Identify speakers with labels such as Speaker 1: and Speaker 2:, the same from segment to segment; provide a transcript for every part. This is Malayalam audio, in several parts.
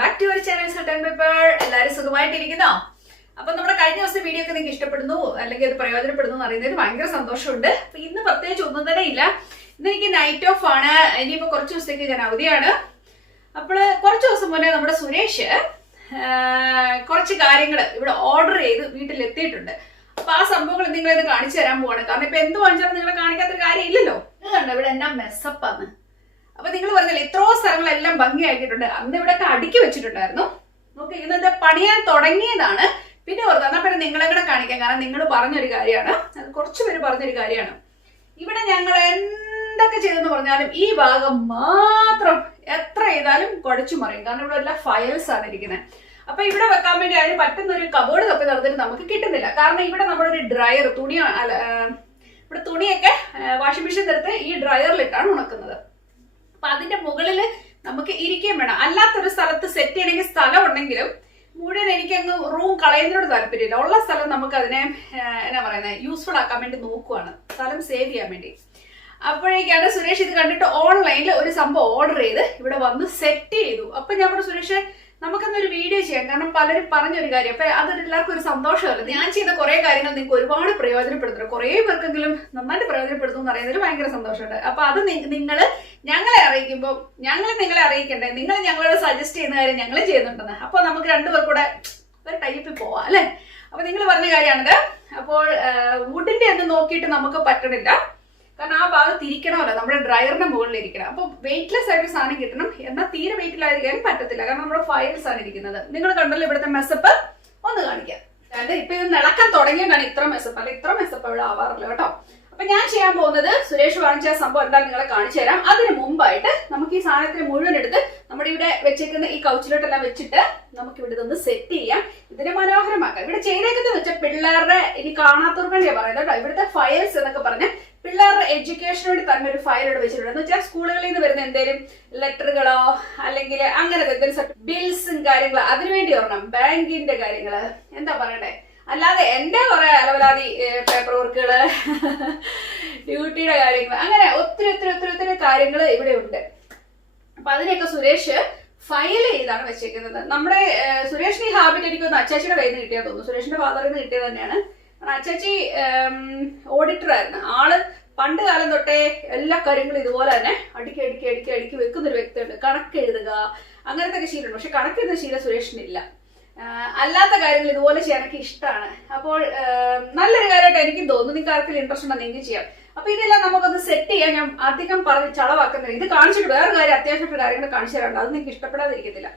Speaker 1: ബാക്ക് ടു അവർ ചാനൽ സട്ടൻ പേപ്പർ എല്ലാവരും സുഖമായിട്ടിരിക്കുന്നോ? അപ്പൊ നമ്മുടെ കഴിഞ്ഞ ദിവസത്തെ വീഡിയോ ഒക്കെ നിങ്ങൾക്ക് ഇഷ്ടപ്പെടുന്നു അല്ലെങ്കിൽ അത് പ്രയോജനപ്പെടുന്നു എന്ന് അറിയുന്നതിൽ ഭയങ്കര സന്തോഷമുണ്ട്. അപ്പൊ ഇന്ന് പ്രത്യേകിച്ച് ഒന്നും തന്നെ ഇല്ല. ഇന്ന് എനിക്ക് നൈറ്റ് ഓഫ് ആണ്. ഇനിയിപ്പോ കുറച്ച് ദിവസത്തേക്ക് ഞാൻ അവധിയാണ്. അപ്പോൾ കുറച്ച് ദിവസം മുന്നേ നമ്മുടെ സുരേഷ് കുറച്ച് കാര്യങ്ങൾ ഇവിടെ ഓർഡർ ചെയ്ത് വീട്ടിൽ എത്തിയിട്ടുണ്ട്. അപ്പൊ ആ സംഭവങ്ങൾ നിങ്ങളെ ഇത് കാണിച്ചു തരാൻ പോവാണ്. കാരണം ഇപ്പൊ എന്ത് വാങ്ങിച്ചാലും നിങ്ങളെ കാണിക്കാത്തൊരു കാര്യം ഇല്ലല്ലോ ഇത് കണ്ടോ ഇവിടെ എന്നാ മെസ്സപ്പാന്ന് അപ്പൊ നിങ്ങൾ പറഞ്ഞില്ല എത്രയോ സ്ഥലങ്ങളെല്ലാം ഭംഗിയാക്കിയിട്ടുണ്ട്. അന്ന് ഇവിടെ ഒക്കെ അടുക്കി വെച്ചിട്ടുണ്ടായിരുന്നു. നോക്കി ഇന്നത്തെ പണിയാൻ തുടങ്ങിയതാണ്. പിന്നെ ഓർത്ത് എന്നാ പിന്നെ നിങ്ങളെ കൂടെ കാണിക്കാം. കാരണം നിങ്ങൾ പറഞ്ഞൊരു കാര്യമാണ്. അത് കുറച്ച് പേര് പറഞ്ഞൊരു കാര്യമാണ്. ഇവിടെ ഞങ്ങൾ എന്തൊക്കെ ചെയ്തെന്ന് പറഞ്ഞാലും ഈ ഭാഗം മാത്രം എത്ര ചെയ്താലും കുഴച്ചു മറിയും. കാരണം ഇവിടെ എല്ലാ ഫയൽസ് ആണ് ഇരിക്കുന്നത്. അപ്പൊ ഇവിടെ വെക്കാൻ വേണ്ടി അതിന് പറ്റുന്ന ഒരു കബോർഡ് തപ്പി നടന്നിട്ട് നമുക്ക് കിട്ടുന്നില്ല. കാരണം ഇവിടെ നമ്മുടെ ഒരു ഡ്രയർ തുണി ഇവിടെ തുണിയൊക്കെ വാഷിംഗ് മെഷീൻ എടുത്ത് ഈ ഡ്രയറിലിട്ടാണ് ഉണക്കുന്നത്. അപ്പൊ അതിന്റെ മുകളിൽ നമുക്ക് ഇരിക്കുകയും വേണം. അല്ലാത്തൊരു സ്ഥലത്ത് സെറ്റ് ചെയ്യണമെങ്കിൽ സ്ഥലം ഉണ്ടെങ്കിലും മുഴുവൻ എനിക്ക് അങ്ങ് റൂം കളയുന്നതിനോട് താല്പര്യമില്ല. ഉള്ള സ്ഥലം നമുക്ക് അതിനെ എന്നാ പറയുന്നത് യൂസ്ഫുൾ ആക്കാൻ വേണ്ടി നോക്കുവാണ്. സ്ഥലം സേവ് ചെയ്യാൻ വേണ്ടി. അപ്പോഴേക്കാണ് സുരേഷ് ഇത് കണ്ടിട്ട് ഓൺലൈനിൽ ഒരു സംഭവം ഓർഡർ ചെയ്ത് ഇവിടെ വന്ന് സെറ്റ് ചെയ്തു. അപ്പൊ ഞാൻ പറഞ്ഞു സുരേഷ് നമുക്കെന്നൊരു വീഡിയോ ചെയ്യാം. കാരണം പലരും പറഞ്ഞൊരു കാര്യം. അപ്പൊ അത് എല്ലാവർക്കും ഒരു സന്തോഷമല്ല? ഞാൻ ചെയ്യുന്ന കുറെ കാര്യങ്ങൾ നിങ്ങൾക്ക് ഒരുപാട് പ്രയോജനപ്പെടുത്തുന്നു കുറെ പേർക്കെങ്കിലും നന്നായിട്ട് പ്രയോജനപ്പെടുത്തും എന്ന് പറയുന്നതിൽ ഭയങ്കര സന്തോഷമുണ്ട്. അപ്പൊ അത് നിങ്ങൾ ഞങ്ങളെ അറിയിക്കുമ്പോൾ ഞങ്ങൾ നിങ്ങളെ അറിയിക്കണ്ടേ? നിങ്ങൾ ഞങ്ങളോട് സജസ്റ്റ് ചെയ്യുന്ന കാര്യം ഞങ്ങൾ ചെയ്യുന്നുണ്ടെന്ന്. അപ്പൊ നമുക്ക് രണ്ടുപേർ കൂടെ ഒരു ടൈപ്പിൽ പോവാം അല്ലെ? അപ്പൊ നിങ്ങൾ പറഞ്ഞ കാര്യമാണിത്. അപ്പോൾ വുഡിന്റെ ഒന്നും നോക്കിയിട്ട് നമുക്ക് പറ്റണില്ല. കാരണം ആ ഭാഗത്ത് ഇരിക്കണമല്ലോ നമ്മുടെ ഡ്രയറിന്റെ മുകളിൽ ഇരിക്കണം. അപ്പൊ വെയിറ്റ്ലെസ് ആയിട്ട് സാധനം കിട്ടണം. എന്നാൽ തീരെ വെയിറ്റിലായിരിക്കാനും പറ്റത്തില്ല. കാരണം നമ്മുടെ ഫയൽസ് ആണ് ഇരിക്കുന്നത്. നിങ്ങൾ കണ്ടല്ലോ ഇവിടുത്തെ മെസ്സപ്പ് ഒന്ന് കാണിക്കാം. അതായത് ഇപ്പൊ ഇത് നിളക്കാൻ തുടങ്ങിയതാണ് ഇത്ര മെസ്സപ്പ് അല്ല ഇത്ര മെസ്സപ്പ് ഇവിടെ ആവാറില്ല കേട്ടോ. അപ്പൊ ഞാൻ ചെയ്യാൻ പോകുന്നത് സുരേഷ് വാങ്ങിച്ച സംഭവം എന്താണെന്ന് നിങ്ങളെ കാണിച്ചു തരാം. അതിന് മുമ്പായിട്ട് നമുക്ക് ഈ സാധനത്തിന് മുഴുവൻ എടുത്ത് നമ്മുടെ ഇവിടെ വെച്ചേക്കുന്ന ഈ കൗച്ചിലോട്ടെല്ലാം വെച്ചിട്ട് നമുക്ക് ഇവിടെ ഇതൊന്ന് സെറ്റ് ചെയ്യാം. ഇതിനെ മനോഹരമാക്കാം. ഇവിടെ ചെയ്തേക്കുന്നത് വെച്ചാൽ പിള്ളേരുടെ ഇനി കാണാത്തവർക്ക് വേണ്ടിയാ പറയുന്നത് കേട്ടോ. ഇവിടുത്തെ ഫയൽസ് എന്നൊക്കെ പറഞ്ഞ് പിള്ളേരുടെ എഡ്യൂക്കേഷന് വേണ്ടി തന്നെ ഒരു ഫയൽ ഇവിടെ വെച്ചിട്ടുണ്ട്. എന്ന് വെച്ചാൽ സ്കൂളുകളിൽ നിന്ന് വരുന്ന എന്തെങ്കിലും ലെറ്ററുകളോ അല്ലെങ്കിൽ അങ്ങനത്തെ എന്തെങ്കിലും ബിൽസും കാര്യങ്ങളോ അതിനുവേണ്ടി ഓർണം ബാങ്കിന്റെ കാര്യങ്ങൾ. എന്താ പറയണ്ടേ? അല്ലാതെ എന്റെ കുറെ അലവലാതി പേപ്പർ വർക്കുകൾ ഡ്യൂട്ടിയുടെ കാര്യങ്ങൾ അങ്ങനെ ഒത്തിരി ഒത്തിരി ഒത്തിരി ഒത്തിരി കാര്യങ്ങൾ ഇവിടെ ഉണ്ട്. അപ്പൊ അതിനെയൊക്കെ സുരേഷ് ഫയൽ ചെയ്താണ് വെച്ചേക്കുന്നത്. നമ്മുടെ സുരേഷിന് ഈ ഹാബിറ്റ് എനിക്കൊന്ന് അച്ചാച്ചിയുടെ കയ്യിൽ നിന്ന് കിട്ടിയാൽ തോന്നുന്നു. സുരേഷിന്റെ ഫാദറിൽ നിന്ന് കിട്ടിയത് തന്നെയാണ്. അച്ചാച്ചി ഓഡിറ്റർ ആയിരുന്നു. ആൾ പണ്ട് കാലം തൊട്ടേ എല്ലാ കാര്യങ്ങളും ഇതുപോലെ തന്നെ അടുക്കി അടുക്കി അടുക്കി അടുക്കി വെക്കുന്ന ഒരു വ്യക്തിയുണ്ട്. കണക്ക് എഴുതുക അങ്ങനത്തെ ഒക്കെ ശീലമുണ്ട്. പക്ഷെ കണക്ക് എഴുതുന്ന ശീലം സുരേഷിനില്ല. അല്ലാത്ത കാര്യങ്ങൾ ഇതുപോലെ ചെയ്യാൻ എനിക്ക് ഇഷ്ടമാണ് അപ്പോൾ നല്ലൊരു കാര്യമായിട്ട് എനിക്ക് തോന്നുന്നു. നിങ്ങൾക്ക് ആർക്കും ഇൻട്രസ്റ്റ് ഉണ്ടെങ്കിൽ നിങ്ങൾക്ക് ചെയ്യാം. അപ്പൊ ഇതെല്ലാം നമുക്കൊന്ന് സെറ്റ് ചെയ്യാൻ ഞാൻ അധികം പറഞ്ഞ് ചളവാക്കുന്നില്ല. ഇത് കാണിച്ചിട്ട് വേറെ കാര്യം അത്യാവശ്യമായിട്ട് കാര്യങ്ങൾ കാണിച്ചു തരാറുണ്ട് അത് നിങ്ങൾക്ക് ഇഷ്ടപ്പെടാതിരിക്കത്തില്ല.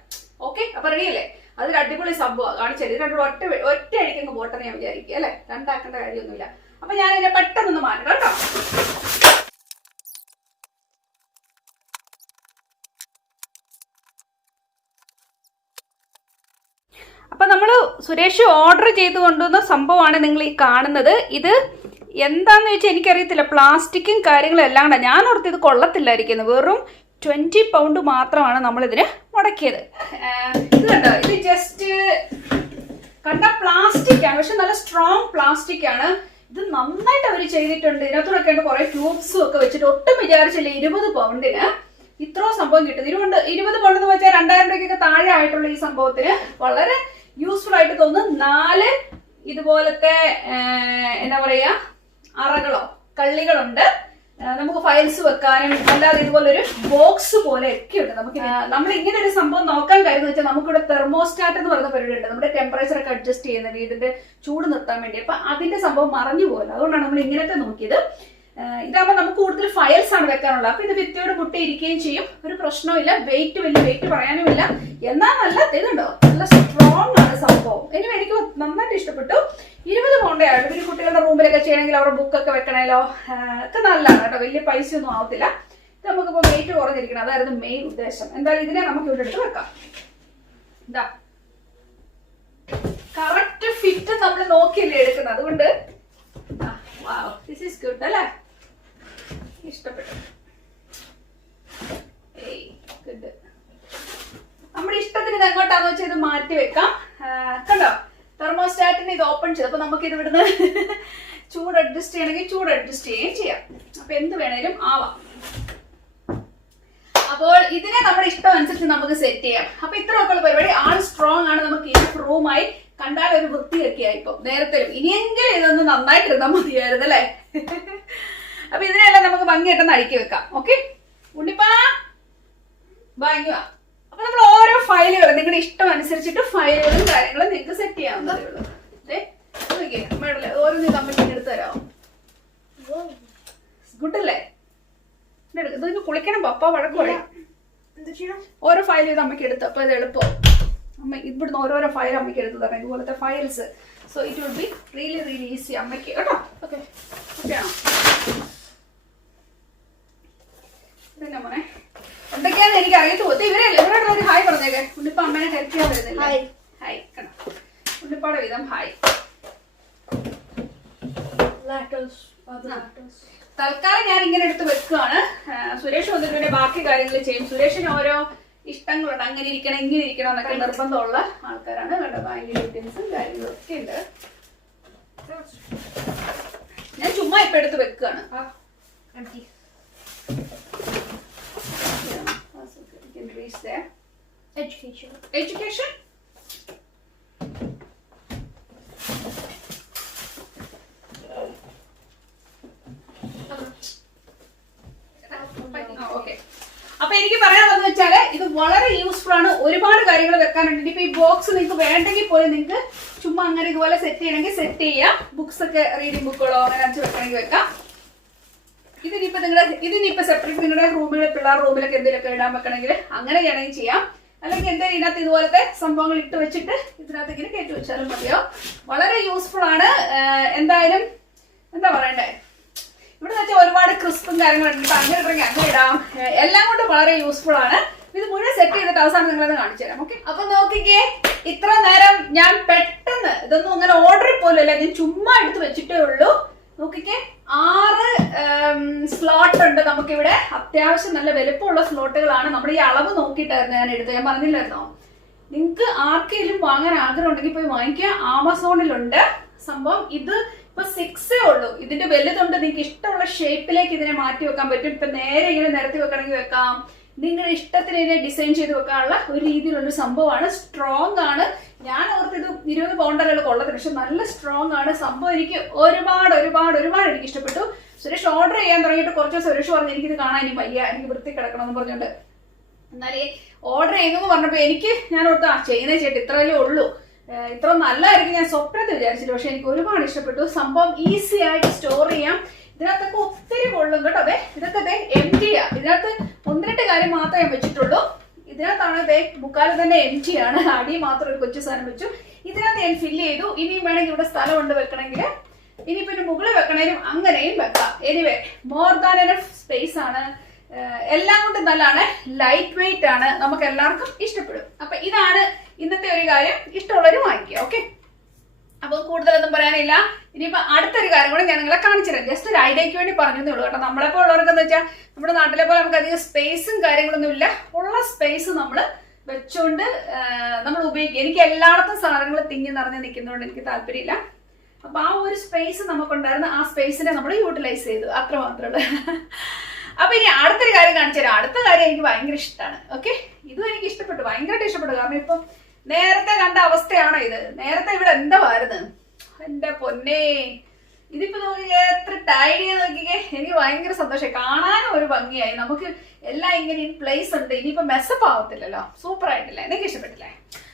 Speaker 1: ഓക്കെ അപ്പൊ റെഡിയല്ലേ അതൊരു അടിപൊളി സംഭവം. കാണിച്ചത് രണ്ടും ഒറ്റ ഒറ്റ അടിക്കങ്ങ് പോട്ടെന്ന് ഞാൻ വിചാരിക്കുക അല്ലെ? രണ്ടാക്കേണ്ട കാര്യമൊന്നുമില്ല. അപ്പൊ ഞാൻ ഇതിനെ പെട്ടെന്നൊന്ന് മാറ്റണം കേട്ടോ. അപ്പൊ നമ്മൾ സുരേഷ് ഓർഡർ ചെയ്ത് കൊണ്ടുവന്ന സംഭവമാണ് നിങ്ങൾ ഈ കാണുന്നത്. ഇത് എന്താന്ന് വെച്ചാൽ എനിക്കറിയത്തില്ല. പ്ലാസ്റ്റിക്കും കാര്യങ്ങളും എല്ലാം കൂടെ. ഞാൻ ഓർത്ത് ഇത് കൊള്ളത്തില്ലായിരിക്കുന്നത് വെറും ട്വന്റി പൗണ്ട് മാത്രമാണ് നമ്മൾ ആഹ് ഇത് കണ്ടോ? ഇത് ജസ്റ്റ് കണ്ട പ്ലാസ്റ്റിക് ആണ്. പക്ഷെ നല്ല സ്ട്രോങ് പ്ലാസ്റ്റിക് ആണ്. ഇത് നന്നായിട്ട് അവർ ചെയ്തിട്ടുണ്ട്. ഇതിനകത്തൂടെ കുറെ ട്യൂബ്സും ഒക്കെ വെച്ചിട്ട് ഒട്ടും വിചാരിച്ചില്ല ഇരുപത് പൗണ്ടിന് ഇത്രയും സംഭവം കിട്ടും. ഇരുപത് ഇരുപത് പൗണ്ട് എന്ന് വെച്ചാൽ രണ്ടായിരം രൂപയ്ക്കൊക്കെ താഴെ ആയിട്ടുള്ള ഈ സംഭവത്തിന് വളരെ യൂസ്ഫുൾ ആയിട്ട് തോന്നുന്നു. നാല് ഇതുപോലത്തെ എന്താ പറയാ അറകളോ കള്ളികളുണ്ട്. നമുക്ക് ഫയൽസ് വെക്കാനും അല്ലാതെ ഇതുപോലൊരു ബോക്സ് പോലെ ഒക്കെ ഉണ്ട് നമുക്ക് നമ്മൾ ഇങ്ങനെ ഒരു സംഭവം നോക്കാൻ കാര്യം വെച്ചാൽ നമുക്കിവിടെ തെർമോസ്റ്റാറ്റ് എന്ന് പറയുന്ന പരിപാടി ഉണ്ട്. നമ്മുടെ ടെമ്പറേച്ചർ ഒക്കെ അഡ്ജസ്റ്റ് ചെയ്യുന്ന വീടിന്റെ ചൂട് നിർത്താൻ വേണ്ടി. അപ്പൊ അതിന്റെ സംഭവം മറഞ്ഞു പോകല്ലോ അതുകൊണ്ടാണ് നമ്മൾ ഇങ്ങനത്തെ നോക്കിയത്. ഇതാകുമ്പോൾ നമുക്ക് കൂടുതൽ ഫയൽസ് ആണ് വെക്കാനുള്ളത്. അപ്പൊ ഇത് വിത്തയോട് മുട്ടി ഇരിക്കുകയും ചെയ്യും. ഒരു പ്രശ്നവുമില്ല. വെയിറ്റ് വലിയ വെയിറ്റ് പറയാനുമില്ല. എന്നാൽ നല്ല ഇതുണ്ടോ? നല്ല സ്ട്രോങ് ആണ് സംഭവം. ഇനി എനിക്ക് നന്നായിട്ട് ഇഷ്ടപ്പെട്ടു. ഇരുപത് പോണ്ടയാണ് പിന്നെ കുട്ടികളുടെ റൂമിലൊക്കെ ചെയ്യണമെങ്കിൽ അവരുടെ ബുക്കൊക്കെ വെക്കണേലോ ഒക്കെ നല്ലതാണ് കേട്ടോ. വലിയ പൈസ ഒന്നും ആവത്തില്ല. ഇത് നമുക്കിപ്പോൾ വെയിറ്റ് കുറഞ്ഞിരിക്കണം. അതായിരുന്നു മെയിൻ ഉദ്ദേശം. എന്തായാലും ഇതിനെ നമുക്ക് ഇവിടെ എടുത്ത് വെക്കാം. ഇതാ. കറക്റ്റ് ഫിറ്റ് നമ്മൾ നോക്കിയല്ലേ എടുക്കുന്നത്. അതുകൊണ്ട് ദിസ് ഈസ് ഗുഡ് അല്ലേ? ഇഷ്ടപ്പെട്ടു നമ്മുടെ ഇഷ്ടത്തിന് ഇത് എങ്ങോട്ടാന്ന് വെച്ചാൽ ഇത് മാറ്റി വെക്കാം. കണ്ടോ? തെർമോസ്റ്റാറ്റിന് ഇത് ഓപ്പൺ ചെയ്ത്. അപ്പൊ നമുക്ക് ഇത് ഇവിടുന്ന് ചൂട് അഡ്ജസ്റ്റ് ചെയ്യണമെങ്കിൽ ചൂട് അഡ്ജസ്റ്റ് ചെയ്യുകയും ചെയ്യാം. അപ്പൊ എന്ത് വേണേലും ആവാം. അപ്പോൾ ഇതിനെ നമ്മുടെ ഇഷ്ടം അനുസരിച്ച് നമുക്ക് സെറ്റ് ചെയ്യാം. അപ്പൊ ഇത്രയൊക്കെ ഉള്ള പരിപാടി. ആൾ സ്ട്രോങ് ആണ്. നമുക്ക് ഈ റൂമായി കണ്ടാൽ ഒരു വൃത്തിയൊക്കെ ആയിപ്പോ നേരത്തെ ഇനിയെങ്കിലും ഇതൊന്ന് നന്നായിട്ട് ഇരുന്നാൽ മതിയായിരുന്നു അല്ലേ? അപ്പൊ ഇതിനെല്ലാം നമുക്ക് ഭംഗിയായിട്ടൊന്ന് അടുക്കി വെക്കാം. ഓക്കെ ഉണ്ണിപ്പാ? ഭംഗി അപ്പൊ നമ്മൾ ഓരോ ഫയലുകൾ നിങ്ങളുടെ ഇഷ്ടം അനുസരിച്ചിട്ട് ഫയലുകളും കാര്യങ്ങളും നിങ്ങൾക്ക് സെറ്റ് ചെയ്യാവുന്നതേ ഉള്ളൂ. നോക്കിയേ മേഡല്ലേ ഓരോന്ന് കമ്പനി എടുത്തു തരാമോ? ഗുഡ് അല്ലേ? ഇതെടുക്ക്. കുളിക്കണം പപ്പ
Speaker 2: വഴക്കുവഴി
Speaker 1: ഓരോ ഫയൽ ചെയ്ത് അമ്മയ്ക്ക് എടുത്തു അപ്പൊ ഇത് എളുപ്പം. അമ്മ ഇവിടുന്ന് ഓരോരോ ഫയൽ അമ്മയ്ക്ക് എടുത്ത് തരണം ഇതുപോലത്തെ files. So it will be really really easy അമ്മയ്ക്ക്. കേട്ടോ? ഓക്കെ ഓക്കെ ആണോ? പിന്നെ മോനെ? എന്തൊക്കെയാന്ന് എനിക്ക് അറിയത്തു പോയി ഇവരല്ലേ ഇവരോട് ഒരു ഹായ് പറഞ്ഞേക്കെ. ഉണ്ണിപ്പ അമ്മേനെ ഹെൽപ്പ് ചെയ്യാൻ വരുന്നില്ല?
Speaker 2: ഹായ്.
Speaker 1: ഹായ് കണ്ടോ ഉണ്ണിപ്പാടെ വിധം ഹായ്. തൽക്കാലം ഞാൻ ഇങ്ങനെ എടുത്ത് വെക്കുകയാണ് സുരേഷ് വന്നിട്ട് ബാക്കി കാര്യങ്ങൾ ചെയ്യും. സുരേഷിന് ഓരോ ഇഷ്ടങ്ങളുണ്ട്. അങ്ങനെ ഇരിക്കണം ഇങ്ങനെ ഇരിക്കണം എന്നൊക്കെ നിർബന്ധമുള്ള ആൾക്കാരാണ്. കണ്ടോ ബാങ്ക് ഡീറ്റെയിൽസും കാര്യങ്ങളും ഒക്കെ ഉണ്ട്. ഞാൻ ചുമ്മാ ഇപ്പൊ എടുത്ത് വെക്കുകയാണ്
Speaker 2: Education.
Speaker 1: ഓക്കെ അപ്പൊ എനിക്ക് പറയാനുള്ളത് വെച്ചാൽ ഇത് വളരെ യൂസ്ഫുൾ ആണ്. ഒരുപാട് കാര്യങ്ങൾ വെക്കാനുണ്ട്. ഇനിയിപ്പോ ഈ ബോക്സ് നിങ്ങൾക്ക് വേണ്ടെങ്കിൽ പോലും നിങ്ങൾക്ക് ചുമ്മാ അങ്ങനെ ഇതുപോലെ സെറ്റ് ചെയ്യണമെങ്കിൽ സെറ്റ് ചെയ്യാം. ബുക്സ് ഒക്കെ റീഡിംഗ് ബുക്കുകളോ അങ്ങനെ അടിച്ച് വെക്കണമെങ്കിൽ വെക്കാം. ഇതിനിപ്പോ നിങ്ങളുടെ ഇതിനിപ്പോ സെപ്പറേറ്റ് നിങ്ങളുടെ റൂമിൽ പിള്ളേർ റൂമിലൊക്കെ എന്തെങ്കിലുമൊക്കെ ഇടാൻ വെക്കണമെങ്കിൽ അങ്ങനെ ചെയ്യണമെങ്കിൽ ചെയ്യാം. അല്ലെങ്കിൽ എന്തെങ്കിലും ഇതിനകത്ത് ഇതുപോലത്തെ സംഭവങ്ങൾ ഇട്ട് വെച്ചിട്ട് ഇതിനകത്ത് ഇങ്ങനെ കയറ്റി വെച്ചാലും മതിയോ? വളരെ യൂസ്ഫുൾ ആണ്. എന്തായാലും എന്താ പറയണ്ടേ? ഇവിടെ വെച്ചാൽ ഒരുപാട് ക്രിസ്പും കാര്യങ്ങളുണ്ട് അങ്ങനെ ഇറങ്ങി അങ്ങനെ ഇടാം. എല്ലാം കൊണ്ട് വളരെ യൂസ്ഫുൾ ആണ്. ഇത് മുഴുവൻ സെറ്റ് ചെയ്തിട്ട് അവസാനം നിങ്ങളത് കാണിച്ചു തരാം ഓക്കെ അപ്പൊ നോക്കിക്കേ ഇത്ര നേരം ഞാൻ പെട്ടെന്ന് ഇതൊന്നും അങ്ങനെ ഓർഡറിൽ പോലും അല്ല ഞാൻ ചുമ്മാ എടുത്ത് വെച്ചിട്ടേ ഉള്ളൂ. നോക്കിക്കേ ആറ് സ്ലോട്ട് ഉണ്ട് നമുക്കിവിടെ. അത്യാവശ്യം നല്ല വലുപ്പമുള്ള സ്ലോട്ടുകളാണ് നമ്മുടെ ഈ അളവ് നോക്കിയിട്ടായിരുന്നു ഞാൻ എടുത്തത്. ഞാൻ പറഞ്ഞില്ലായിരുന്നോ? നിങ്ങൾക്ക് ആർക്കെങ്കിലും വാങ്ങാൻ ആഗ്രഹം ഉണ്ടെങ്കിൽ പോയി വാങ്ങിക്കുക. ആമസോണിലുണ്ട് സംഭവം. ഇത് ഇപ്പൊ സിക്സേ ഉള്ളൂ. ഇതിന്റെ വലുതുണ്ട്. നിങ്ങൾക്ക് ഇഷ്ടമുള്ള ഷേപ്പിലേക്ക് ഇതിനെ മാറ്റി വെക്കാൻ പറ്റും. ഇപ്പൊ നേരെ ഇങ്ങനെ നിരത്തി വെക്കണമെങ്കിൽ വെക്കാം. നിങ്ങളുടെ ഇഷ്ടത്തിന് ഇതിനെ ഡിസൈൻ ചെയ്ത് വെക്കാനുള്ള ഒരു രീതിയിലുള്ള സംഭവമാണ്. സ്ട്രോങ് ആണ്. ഞാൻ ഓർത്ത് ഇത് ഇരുപത് പൗണ്ടല്ലോ കൊള്ളത്തില്ല. പക്ഷെ നല്ല സ്ട്രോങ് ആണ്. സംഭവം എനിക്ക് ഒരുപാട് ഒരുപാട് ഒരുപാട് എനിക്ക് ഇഷ്ടപ്പെട്ടു. സുരേഷ് ഓർഡർ ചെയ്യാൻ തുടങ്ങിയിട്ട് കുറച്ച് സുരേഷ് പറഞ്ഞു എനിക്കിത് കാണാൻ ഇനി വയ്യ എനിക്ക് വൃത്തി കിടക്കണം എന്ന് പറഞ്ഞുകൊണ്ട്. എന്നാലേ ഓർഡർ ചെയ്യുന്നു പറഞ്ഞപ്പോ എനിക്ക് ഞാൻ ഓർത്ത് ആ ചെയ്യുന്ന ചേട്ടി ഇത്രയല്ലേ ഉള്ളൂ. ഇത്ര നല്ലതായിരിക്കും ഞാൻ സ്വപ്നത്തിൽ വിചാരിച്ചില്ല പക്ഷെ എനിക്ക് ഒരുപാട് ഇഷ്ടപ്പെട്ടു. സംഭവം ഈസി ആയിട്ട് സ്റ്റോർ ചെയ്യാം. ഇതിനകത്തൊക്കെ ഒത്തിരി കൊള്ളും കേട്ടോ. അതെ ഇതൊക്കെ അതെ എം ടി ആ. ഇതിനകത്ത് ഒന്നിരട്ട് കാര്യം മാത്രമേ വെച്ചിട്ടുള്ളൂ. ഇതിനകത്താണ് അതെ ബുക്കാലം തന്നെ എം ആണ്. അടി മാത്രം ഒരു കൊച്ചു സാധനം വെച്ചു. ഇതിനകത്ത് ഞാൻ ഫില്ല് ചെയ്തു. ഇനിയും വേണമെങ്കിൽ ഇവിടെ സ്ഥലം ഉണ്ട് വെക്കണമെങ്കിൽ. ഇനിയിപ്പോ ഒരു മുകളിൽ വെക്കണേലും അങ്ങനെയും വെക്കാം. Anyway more than enough space ആണ്. എല്ലാം കൊണ്ടും നല്ലതാണ്. ലൈറ്റ് വെയിറ്റ് ആണ്. നമുക്ക് എല്ലാവർക്കും ഇഷ്ടപ്പെടും. അപ്പൊ ഇതാണ് ഇന്നത്തെ ഒരു കാര്യം. ഇഷ്ടമുള്ളവർ വാങ്ങിക്കുക. ഓക്കെ അപ്പൊ കൂടുതലൊന്നും പറയാനില്ല. ഇനിയിപ്പോ അടുത്തൊരു കാര്യം കൂടെ ഞാൻ നിങ്ങളെ കാണിച്ചു തരാം ജസ്റ്റ് ഒരു ഐഡിയയ്ക്ക് വേണ്ടി പറഞ്ഞതേ ഉള്ളൂ കേട്ടോ. നമ്മളെപ്പോ ഉള്ളവർക്ക് എന്ന് വെച്ചാൽ നമ്മുടെ നാട്ടിലെ പോലെ നമുക്ക് അധികം സ്പേസും കാര്യങ്ങളൊന്നും ഇല്ല. ഉള്ള സ്പേസ് നമ്മൾ വെച്ചുകൊണ്ട് നമ്മൾ ഉപയോഗിക്കുക എനിക്ക് എല്ലായിടത്തും സാധനങ്ങൾ തിങ്ങി നിറഞ്ഞ് നിൽക്കുന്നതുകൊണ്ട് എനിക്ക് താല്പര്യമില്ല. അപ്പൊ ആ ഒരു സ്പേസ് നമുക്കുണ്ടായിരുന്നു. ആ സ്പേസിനെ നമ്മൾ യൂട്ടിലൈസ് ചെയ്തു. അത്ര മാത്രമേ അപ്പൊ ഇനി അടുത്തൊരു കാര്യം കാണിച്ചു തരാം അടുത്ത കാര്യം എനിക്ക് ഭയങ്കര ഇഷ്ടമാണ് ഓക്കെ ഇതും എനിക്ക് ഇഷ്ടപ്പെട്ടു. ഭയങ്കരമായിട്ട് ഇഷ്ടപ്പെട്ടു. കാരണം ഇപ്പം നേരത്തെ കണ്ട അവസ്ഥയാണോ ഇത്? നേരത്തെ ഇവിടെ എന്താ വരുന്നത്? എന്റെ പൊന്നെ. ഇതിപ്പോ നോക്കിക്കേ എത്ര ടൈഡി നോക്കിക്കേ. എനിക്ക് ഭയങ്കര സന്തോഷമായി. കാണാനും ഒരു ഭംഗിയായി. നമുക്ക് എല്ലാം ഇങ്ങനെ ഇൻ പ്ലേസ് ഉണ്ട്. ഇനിയിപ്പോ മെസ്സപ്പ് ആവത്തില്ലല്ലോ. സൂപ്പർ ആയിട്ടില്ലേ? എനിക്ക് ഇഷ്ടപ്പെട്ടില്ലേ?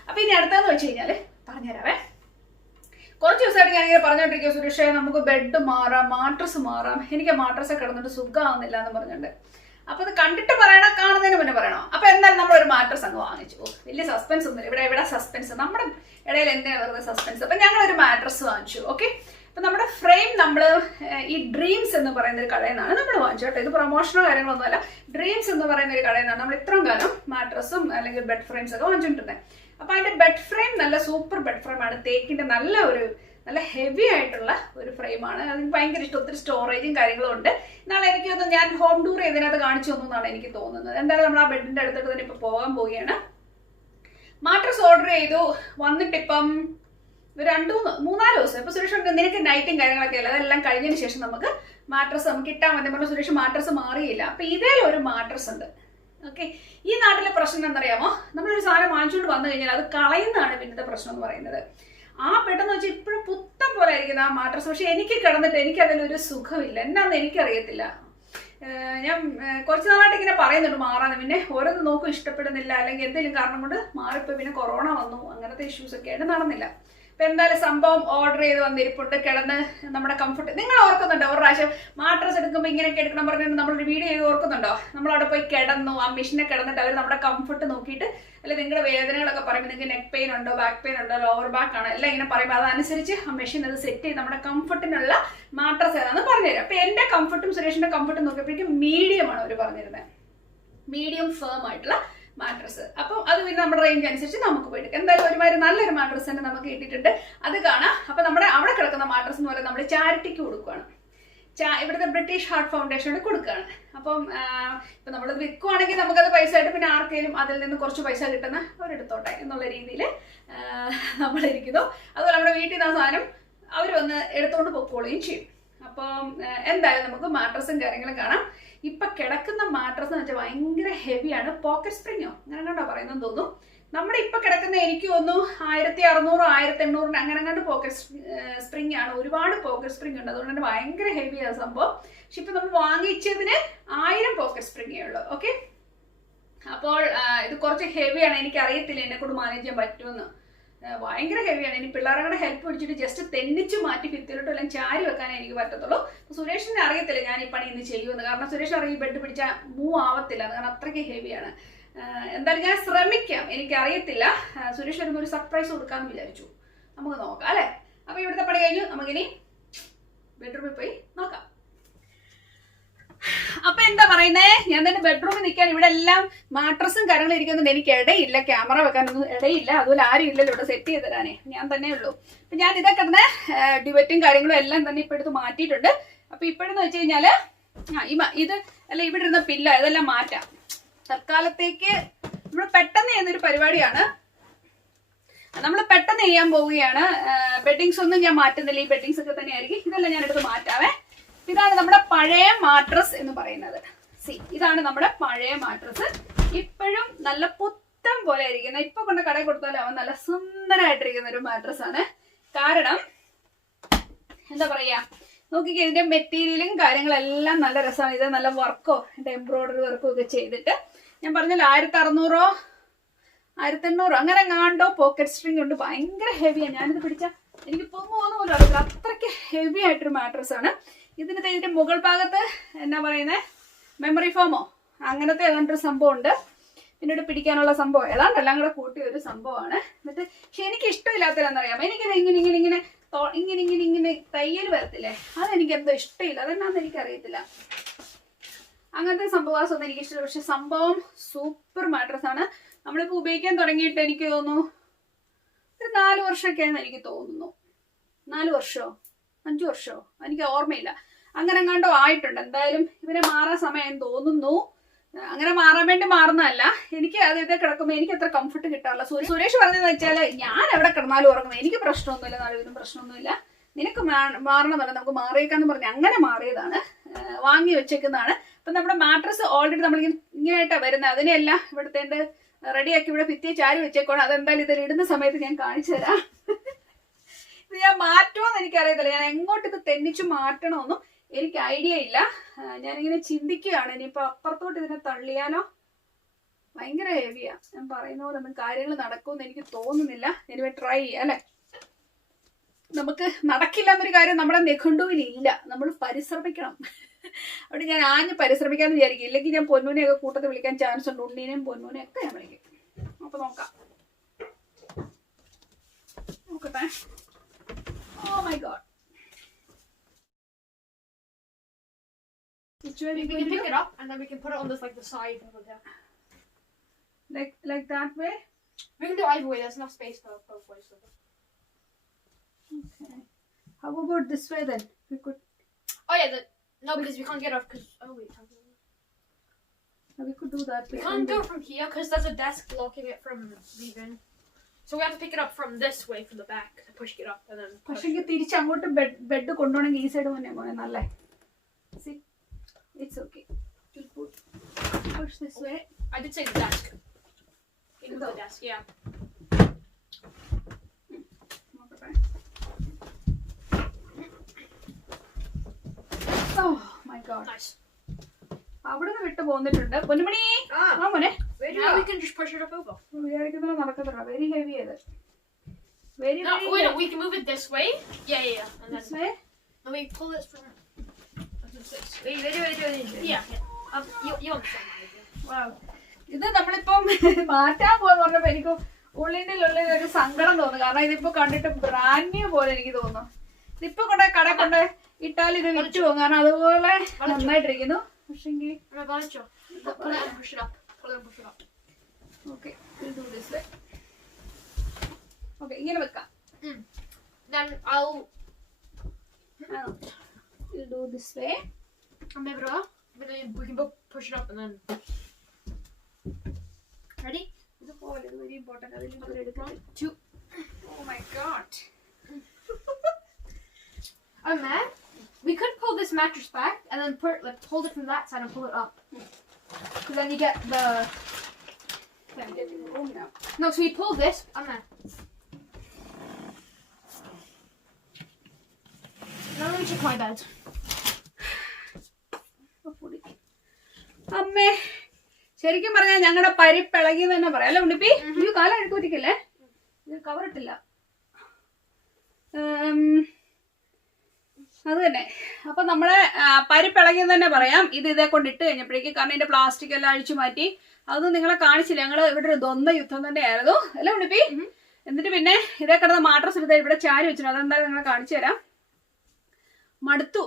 Speaker 1: അപ്പൊ ഇനി അടുത്തെന്ന് വെച്ച് കഴിഞ്ഞാൽ പറഞ്ഞുതരാവേ. കുറച്ച് ദിവസമായിട്ട് ഞാൻ ഇങ്ങനെ പറഞ്ഞോണ്ടിരിക്കുക സുരക്ഷ നമുക്ക് ബെഡ് മാറാം മാട്രസ് മാറാം. എനിക്ക് മാട്രസ് കിടന്നിട്ട് സുഖമാവുന്നില്ല എന്ന് പറഞ്ഞിട്ടുണ്ട് അപ്പൊ അത് കണ്ടിട്ട് പറയണോ കാണുന്നതിന് മുന്നേ പറയണോ? അപ്പൊ എന്തായാലും നമ്മൾ ഒരു മാട്രസ് അങ്ങ് വാങ്ങിച്ചു. വലിയ സസ്പെൻസ് ഒന്നുമില്ല. ഇവിടെ ഇവിടെ സസ്പെൻസ് നമ്മുടെ ഇടയിൽ എന്തിനാ വെറുതെ സസ്പെൻസ് അപ്പൊ ഞങ്ങൾ ഒരു മാട്രസ് വാങ്ങിച്ചു ഓക്കെ അപ്പൊ നമ്മുടെ ഫ്രെയിം നമ്മൾ ഈ ഡ്രീംസ് എന്ന് പറയുന്ന ഒരു കടയിൽ നിന്നാണ് നമ്മൾ വാങ്ങിച്ചു കേട്ടോ. ഇത് പ്രൊമോഷനോ കാര്യങ്ങളൊന്നുമല്ല. ഡ്രീംസ് എന്ന് പറയുന്ന ഒരു കടയിൽ നിന്നാണ് നമ്മൾ ഇത്രയും കാലം മാട്രസും അല്ലെങ്കിൽ ബെഡ് ഫ്രെയിംസ് ഒക്കെ വാങ്ങിച്ചിട്ടുണ്ടെങ്കിൽ അപ്പൊ അതിന്റെ ബെഡ് ഫ്രെയിം നല്ല സൂപ്പർ ബെഡ് ഫ്രെയിം ആണ്. തേക്കിന്റെ നല്ല ഒരു നല്ല ഹെവി ആയിട്ടുള്ള ഒരു ഫ്രെയിമാണ് അതിന് ഭയങ്കര ഇഷ്ടം. ഒത്തിരി സ്റ്റോറേജും കാര്യങ്ങളും ഉണ്ട്. എന്നാൽ എനിക്ക് തോന്നുന്നു ഞാൻ ഹോം ടൂർ ഇതിനകത്ത് കാണിച്ചു തന്നു എന്നാണ് എനിക്ക് തോന്നുന്നത്. എന്തായാലും നമ്മൾ ആ ബെഡിന്റെ അടുത്തോട്ട് തന്നെ ഇപ്പൊ പോകാൻ പോവുകയാണ്. മാട്രസ് ഓർഡർ ചെയ്തു. വന്നിട്ടിപ്പം രണ്ടു മൂന്ന് മൂന്നാൽ ദിവസം. ഇപ്പൊ സുരേഷ് പറഞ്ഞു, നിനക്ക് നൈറ്റും കാര്യങ്ങളൊക്കെ അല്ല? അതെല്ലാം കഴിഞ്ഞതിന് ശേഷം നമുക്ക് മാട്രസ് നമുക്ക് ഇട്ടാൽ മതി പറഞ്ഞ സുരേഷ് മാട്രസ് മാറിയില്ല. അപ്പൊ ഇതേ ഒരു മാട്രസ് ഉണ്ട്. ഓക്കെ ഈ നാട്ടിലെ പ്രശ്നം എന്നറിയാമോ നമ്മളൊരു സാധനം വാങ്ങിച്ചുകൊണ്ട് വന്നു കഴിഞ്ഞാൽ അത് കളയുന്നതാണ് പിന്നത്തെ പ്രശ്നം എന്ന് പറയുന്നത്. ആ പെട്ടെന്ന് വെച്ചാൽ ഇപ്പോഴും പുത്തം പോലെ ആയിരിക്കുന്ന ആ മാട്രസ്. പക്ഷെ എനിക്ക് കിടന്നിട്ട് എനിക്ക് അതിലൊരു സുഖമില്ല. എന്നാന്ന് എനിക്കറിയത്തില്ല. ഞാൻ കുറച്ച് നാളായിട്ട് ഇങ്ങനെ പറയുന്നുണ്ട് മാറാന്ന് പിന്നെ ഓരോന്ന് നോക്കും ഇഷ്ടപ്പെടുന്നില്ല. അല്ലെങ്കിൽ എന്തെങ്കിലും കാരണം കൊണ്ട് മാറിപ്പോ പിന്നെ കൊറോണ വന്നു. അങ്ങനത്തെ ഇഷ്യൂസ് ഒക്കെ ആയിട്ട് നടന്നില്ല. അപ്പൊ എന്തായാലും സംഭവം ഓർഡർ ചെയ്ത് വന്നിരിപ്പുണ്ട്. കിടന്ന് നമ്മുടെ കംഫർട്ട് നിങ്ങൾ ഓർക്കുന്നുണ്ടോ? ഒരു പ്രാവശ്യം മാട്രസ് എടുക്കുമ്പോൾ ഇങ്ങനെയൊക്കെ എടുക്കണം പറഞ്ഞിട്ട് നമ്മളൊരു വീഡിയോ ചെയ്ത് ഓർക്കുന്നുണ്ടോ? നമ്മൾ അവിടെ പോയി കിടന്നു ആ മെഷീനെ കിടന്നിട്ട് അവർ നമ്മുടെ കംഫർട്ട് നോക്കിയിട്ട് അല്ലെങ്കിൽ നിങ്ങളുടെ വേദനകളൊക്കെ പറയുമ്പോൾ നിങ്ങൾക്ക് നെക്ക് പെയിൻ ഉണ്ടോ ബാക്ക് പെയിൻ ഉണ്ടോ ലോവർ ബാക്ക് ആണ് എല്ലാം ഇങ്ങനെ പറയുമ്പോൾ അതനുസരിച്ച് ആ മെഷീൻ അത് സെറ്റ് ചെയ്ത് നമ്മുടെ കംഫർട്ടിനുള്ള മാട്രസ് ഏതാണെന്ന് പറഞ്ഞുതരാം. അപ്പൊ എന്റെ കംഫർട്ടും സുരേഷിന്റെ കംഫർട്ടും നോക്കിയപ്പോഴേക്കും മീഡിയം ആണ് അവർ പറഞ്ഞിരുന്നത് മീഡിയം ഫേം ആയിട്ടുള്ള മാട്രസ് അപ്പം അത് പിന്നെ നമ്മുടെ റേഞ്ച് അനുസരിച്ച് നമുക്ക് പോയിട്ട് എന്തായാലും ഒരുമാതിരി നല്ലൊരു മാട്രസ് തന്നെ നമുക്ക് കിട്ടിയിട്ടുണ്ട്. അത് കാണാം. അപ്പൊ നമ്മുടെ അവിടെ കിടക്കുന്ന മാട്രസ് എന്ന് പറയുന്നത് നമ്മൾ ചാരിറ്റിക്ക് കൊടുക്കുകയാണ് ഇവിടുത്തെ ബ്രിട്ടീഷ് ഹാർട്ട് ഫൗണ്ടേഷനോട് കൊടുക്കുകയാണ്. അപ്പം ഇപ്പം നമ്മൾ വിൽക്കുവാണെങ്കിൽ നമുക്കത് പൈസ ആയിട്ട് പിന്നെ ആർക്കെങ്കിലും അതിൽ നിന്ന് കുറച്ച് പൈസ കിട്ടുന്ന അവരെടുത്തോട്ടെ എന്നുള്ള രീതിയിൽ നമ്മളിരിക്കുന്നു. അതുപോലെ നമ്മുടെ വീട്ടിൽ നിന്ന് സാധനം അവർ വന്ന് എടുത്തുകൊണ്ട് പൊക്കോളുകയും ചെയ്യും. അപ്പം എന്തായാലും നമുക്ക് മാട്രസും കാര്യങ്ങളും കാണാം. ഇപ്പൊ കിടക്കുന്ന മാട്രസ് എന്ന് വെച്ചാൽ ഭയങ്കര ഹെവിയാണ് പോക്കറ്റ് സ്പ്രിങ്ങോ അങ്ങനെ കണ്ടോ പറയുന്നത് തോന്നുന്നു. നമ്മുടെ ഇപ്പൊ കിടക്കുന്ന എനിക്ക് തോന്നുന്നു ആയിരത്തി അറുന്നൂറ് ആയിരത്തി എണ്ണൂറിന് അങ്ങനെ കണ്ട് പോക്കറ്റ് സ്പ്രിങ് ആണ്. ഒരുപാട് പോക്കറ്റ് സ്പ്രിങ് ഉണ്ട്. അതുകൊണ്ട് തന്നെ ഭയങ്കര ഹെവിയാണ് സംഭവം. പക്ഷെ ഇപ്പൊ നമ്മൾ വാങ്ങിച്ചതിന് ആയിരം പോക്കറ്റ് സ്പ്രിങ്ങേ ഉള്ളൂ. ഓക്കെ അപ്പോൾ ഇത് കുറച്ച് ഹെവിയാണ് എനിക്ക് അറിയത്തില്ല എന്നെ കൊണ്ട് മാനേജ് ചെയ്യാൻ പറ്റുമെന്ന്. ഭയങ്കര ഹെവിയാണ് ഇനി പിള്ളേരുടെ ഹെൽപ്പ് പിടിച്ചിട്ട് ജസ്റ്റ് തെന്നിച്ച് മാറ്റി ഭിത്തിയിലോട്ട് എല്ലാം ചാരി വെക്കാനേ എനിക്ക് പറ്റത്തുള്ളൂ. സുരേഷിന് അറിയത്തില്ല ഞാൻ ഈ പണി ഇന്ന് ചെയ്യുമെന്ന്. കാരണം സുരേഷ് അറിയും ബെഡ് പിടിച്ചാൽ മൂവ് ആവത്തില്ല. കാരണം അത്രയ്ക്ക് ഹെവിയാണ് എന്തായാലും ഞാൻ ശ്രമിക്കാം. എനിക്കറിയത്തില്ല. സുരേഷ് വരുമ്പോൾ ഒരു സർപ്രൈസ് കൊടുക്കാമെന്ന് വിചാരിച്ചു. നമുക്ക് നോക്കാം അല്ലേ? അപ്പൊ ഇവിടുത്തെ പണി കഴിഞ്ഞു. നമുക്കിനി ബെഡ്റൂമിൽ പോയി നോക്കാം. അപ്പൊ എന്താ പറയുന്നേ? ഞാൻ തന്നെ ബെഡ്റൂമിൽ നിൽക്കാൻ ഇവിടെ എല്ലാം മാട്രസും കാര്യങ്ങളും ഇരിക്കുന്നുണ്ട്. എനിക്ക് ഇടയില്ല ക്യാമറ വെക്കാനൊന്നും ഇടയില്ല. അതുപോലെ ആരും ഇല്ലല്ലോ ഇവിടെ സെറ്റ് ചെയ്ത് തരാനേ. ഞാൻ തന്നെ ഉള്ളൂ. അപ്പൊ ഞാൻ ഇതൊക്കെ തന്നെ ഡിബറ്റും കാര്യങ്ങളും എല്ലാം തന്നെ ഇപ്പൊ എടുത്ത് മാറ്റിയിട്ടുണ്ട്. അപ്പൊ ഇപ്പോഴെന്ന് വെച്ച് കഴിഞ്ഞാൽ ഇത് അല്ല ഇവിടെ ഇരുന്ന പില്ല ഇതെല്ലാം മാറ്റാം. തൽക്കാലത്തേക്ക് നമ്മൾ പെട്ടെന്ന് ചെയ്യുന്നൊരു പരിപാടിയാണ്. നമ്മൾ പെട്ടെന്ന് ചെയ്യാൻ പോവുകയാണ്. ബെഡിങ്സ് ഒന്നും ഞാൻ മാറ്റുന്നില്ല. ഈ ബെഡിങ്സ് ഒക്കെ തന്നെയായിരിക്കും. ഇതെല്ലാം ഞാൻ എടുത്ത് മാറ്റാവേ. ഇതാണ് നമ്മുടെ പഴയ മാട്രസ് എന്ന് പറയുന്നത്. സി ഇതാണ് നമ്മുടെ പഴയ മാട്രസ് ഇപ്പോഴും നല്ല പുത്തം പോലെ ഇരിക്കുന്ന ഇപ്പൊ കൊണ്ട് കടയിൽ കൊടുത്താലും അവൻ നല്ല സുന്ദരമായിട്ടിരിക്കുന്ന ഒരു മാട്രസ് ആണ്. കാരണം എന്താ പറയാ നോക്കിക്കേ ഇതിന്റെ മെറ്റീരിയലും കാര്യങ്ങളെല്ലാം നല്ല രസമാണ് ഇത് നല്ല വർക്കോ എംബ്രോയിഡറി വർക്കോ ഒക്കെ ചെയ്തിട്ട്. ഞാൻ പറഞ്ഞല്ലോ ആയിരത്തി അറുന്നൂറോ ആയിരത്തി എണ്ണൂറോ അങ്ങനെ എങ്ങാണ്ടോ പോക്കറ്റ് സ്ട്രിങ് ഉണ്ട് ഭയങ്കര ഹെവിയാണ് ഞാനിത് പിടിച്ച എനിക്ക് പോകുന്ന പോലും അറിയില്ല അത്രയ്ക്ക് ഹെവി ആയിട്ടൊരു മാട്രസ് ആണ്. ഇതിന് ദേ ഇതിന്റെ മുകൾ ഭാഗത്ത് എന്നാ പറയുന്നത് മെമ്മറി ഫോമോ അങ്ങനത്തെ ഏതാണ്ടൊരു സംഭവം ഉണ്ട് പിന്നീട് പിടിക്കാനുള്ള സംഭവം. ഏതാണ്ട് എല്ലാം കൂടെ കൂട്ടിയ ഒരു സംഭവമാണ്. എന്നിട്ട് പക്ഷെ എനിക്ക് ഇഷ്ടമില്ലാത്തതെന്നറിയാമോ? എനിക്കത് ഇങ്ങനെ ഇങ്ങനെ ഇങ്ങനെ ഇങ്ങനെ ഇങ്ങനെ ഇങ്ങനെ തയ്യൽ വരത്തില്ലേ? അതെനിക്ക് എന്തോ ഇഷ്ടമില്ല. അതെന്നാന്ന് എനിക്കറിയത്തില്ല. അങ്ങനത്തെ സംഭവമൊന്നും എനിക്ക് ഇഷ്ടമില്ല പക്ഷെ സംഭവം സൂപ്പർ മാട്രസ് ആണ് നമ്മളിപ്പോ ഉപയോഗിക്കാൻ തുടങ്ങിയിട്ട് എനിക്ക് തോന്നുന്നു ഒരു നാല് വർഷമൊക്കെയാണെന്ന് എനിക്ക് തോന്നുന്നു. നാല് വർഷമോ? അഞ്ചു വർഷമോ? എനിക്ക് ഓർമ്മയില്ല. അങ്ങനെ എങ്ങാണ്ടോ ആയിട്ടുണ്ട്. എന്തായാലും ഇവരെ മാറാൻ സമയം തോന്നുന്നു. അങ്ങനെ മാറാൻ വേണ്ടി മാറുന്നതല്ല. എനിക്ക് അത് ഇത് കിടക്കുമ്പോൾ എനിക്ക് അത്ര കംഫർട്ട് കിട്ടാറില്ല. സുരേഷ് സുരേഷ് പറഞ്ഞതെന്ന് വെച്ചാൽ ഞാൻ എവിടെ കിടന്നാലും ഉറങ്ങുന്നത് എനിക്ക് പ്രശ്നമൊന്നുമില്ല നടുവിനും പ്രശ്നമൊന്നുമില്ല. നിനക്ക് മാറണമല്ല നമുക്ക് മാറിയേക്കാന്ന് പറഞ്ഞ് അങ്ങനെ മാറിയതാണ്. വാങ്ങി വെച്ചേക്കുന്നതാണ്. അപ്പൊ നമ്മുടെ മാട്രസ് ഓൾറെഡി നമ്മൾ ഇങ്ങനെയായിട്ടാണ് വരുന്നത്. അതിനെല്ലാം ഇവിടുത്തെ റെഡിയാക്കി ഇവിടെ ഭിത്തിയെ ചാരി വെച്ചേക്കോണം അതെന്തായാലും ഇതിൽ ഇടുന്ന സമയത്ത് ഞാൻ കാണിച്ചു തരാം. ഞാൻ മാറ്റുമോന്ന് എനിക്കറിയത്തില്ല. ഞാൻ എങ്ങോട്ട് ഇത് തെന്നിച്ചു മാറ്റണമെന്നും എനിക്ക് ഐഡിയ ഇല്ല. ഞാനിങ്ങനെ ചിന്തിക്കുകയാണ്. ഇനിയിപ്പൊ അപ്പുറത്തോട്ട് ഇതിനെ തള്ളിയാലോ? ഭയങ്കര ഹെവിയാ ഞാൻ പറയുന്ന പോലെ ഒന്നും കാര്യങ്ങൾ നടക്കുമെന്ന് എനിക്ക് തോന്നുന്നില്ല. എനിവേ ട്രൈ ചെയ്യാം അല്ലെ? നമുക്ക് നടക്കില്ല എന്നൊരു കാര്യം നമ്മുടെ നിഘണ്ടുവിൽ ഇല്ല. നമ്മൾ പരിശ്രമിക്കണം. അവിടെ ഞാൻ ആഞ്ഞ് പരിശ്രമിക്കാന്ന് വിചാരിക്കും. ഇല്ലെങ്കിൽ ഞാൻ പൊന്നൂനെയൊക്കെ കൂട്ടത്തിൽ വിളിക്കാൻ ചാൻസ് ഉണ്ട്. ഉണ്ണീനെയും പൊന്നൂനെയും ഒക്കെ ഞാൻ വിളിക്കും. അപ്പൊ നോക്കാം. നോക്കട്ടെ. Oh my god. It's really
Speaker 2: we,
Speaker 1: we
Speaker 2: can pick it up and then we can put it on this like the side over there.
Speaker 1: Like like that way?
Speaker 2: We can do either way, there's enough space for both ways.
Speaker 1: Okay. How about this way then? We could
Speaker 2: Oh yeah, the... no because we can't get off because oh wait, we
Speaker 1: could do that.
Speaker 2: We can't do it from here because there's a desk blocking it from leaving. So we have to pick it up from this way from the back, push it up, and then. Push.
Speaker 1: പക്ഷെ തിരിച്ച് അങ്ങോട്ട് ബെഡ് ബെഡ് കൊണ്ടുപോകണമെങ്കിൽ ഈ സൈഡ് തന്നെ പോണേ നല്ലേ it's okay push this way
Speaker 2: I did say the desk. In can move the desk, yeah.
Speaker 1: നോക്കട്ടെ. Oh my God.
Speaker 2: Nice.
Speaker 1: അവിടുന്ന് വിട്ട് പോന്നിട്ടുണ്ട് പൊന്നുമണി
Speaker 2: Ah,
Speaker 1: ആ മോനെ
Speaker 2: now we can just push it up over.
Speaker 1: വിചാരിക്കുന്നത് നടക്കത്തില്ല വെരി ഹെവി അത് very
Speaker 2: No, wait, no, we can move it this way. Yeah, yeah, yeah. And then,
Speaker 1: way
Speaker 2: then we pull this from.
Speaker 1: Very very very
Speaker 2: Yeah, yeah. Um, you, you understand what I do.
Speaker 1: Wow. ഇത് നമ്മളിപ്പം മാറ്റാൻ പോന്ന് പറഞ്ഞപ്പോ എനിക്ക് ഉള്ളിന്റെ ഉള്ളിൽ ഒരു സങ്കടം തോന്നുന്നു കാരണം ഇതിപ്പോ കണ്ടിട്ട് ബ്രാൻഡ് ന്യൂ പോലെ എനിക്ക് തോന്നുന്നു ഇതിപ്പോ കൊണ്ടേ കട കൊണ്ട് ഇട്ടാൽ ഇത് വിറ്റു പോകും കാരണം അതുപോലെ നന്നായിട്ടിരിക്കുന്നു പക്ഷെങ്കിൽ
Speaker 2: And I it, Joe. Pull, pull it and push it up. Pull it and push it up.
Speaker 1: Okay okay ഇങ്ങനെ വെക്കാം
Speaker 2: Mm. Then I'll.
Speaker 1: Do this way
Speaker 2: I'm able to. But then we can both push it up and then. Ready?
Speaker 1: ഇതുപോലെ ഇത് വെരി ഇമ്പോർട്ടന്റ് അതിൽ ഇതുപോലെ
Speaker 2: One,
Speaker 1: എടുക്കണം
Speaker 2: two.
Speaker 1: Oh my God
Speaker 2: Oh man, we could pull this mattress back and then put like hold it from that side and pull it up. Because then you get the No. So you pull this. Oh man. Now let me check my bed.
Speaker 1: അമ്മേ ശരിക്കും പറഞ്ഞാൽ ഞങ്ങളുടെ പരിപ്പിളകി തന്നെ പറയാം അല്ലെ ഉണ്ണിപ്പി ഈ കാലം എടുക്കൂറ്റിക്കല്ലേ ഇത് കവറിട്ടില്ല അത് തന്നെ അപ്പൊ നമ്മളെ പരിപ്പിളകി തന്നെ പറയാം ഇത് ഇതേ കൊണ്ട് ഇട്ട് കഴിഞ്ഞപ്പോഴേക്കും കാരണം ഇതിന്റെ പ്ലാസ്റ്റിക് എല്ലാം അഴിച്ചു മാറ്റി അതൊന്നും നിങ്ങളെ കാണിച്ചില്ല. ഞങ്ങൾ ഇവിടെ ഒരു ദ്വന്ദ് യുദ്ധം തന്നെയായിരുന്നു. അല്ലേ ഉണ്ണിപ്പി? എന്നിട്ട് പിന്നെ ഇതേ കിടന്ന മാട്രസ് എടുത്ത് ഇവിടെ ചാരി വെച്ചു അതെന്തായാലും നിങ്ങളെ കാണിച്ചു തരാം? മടുത്തു.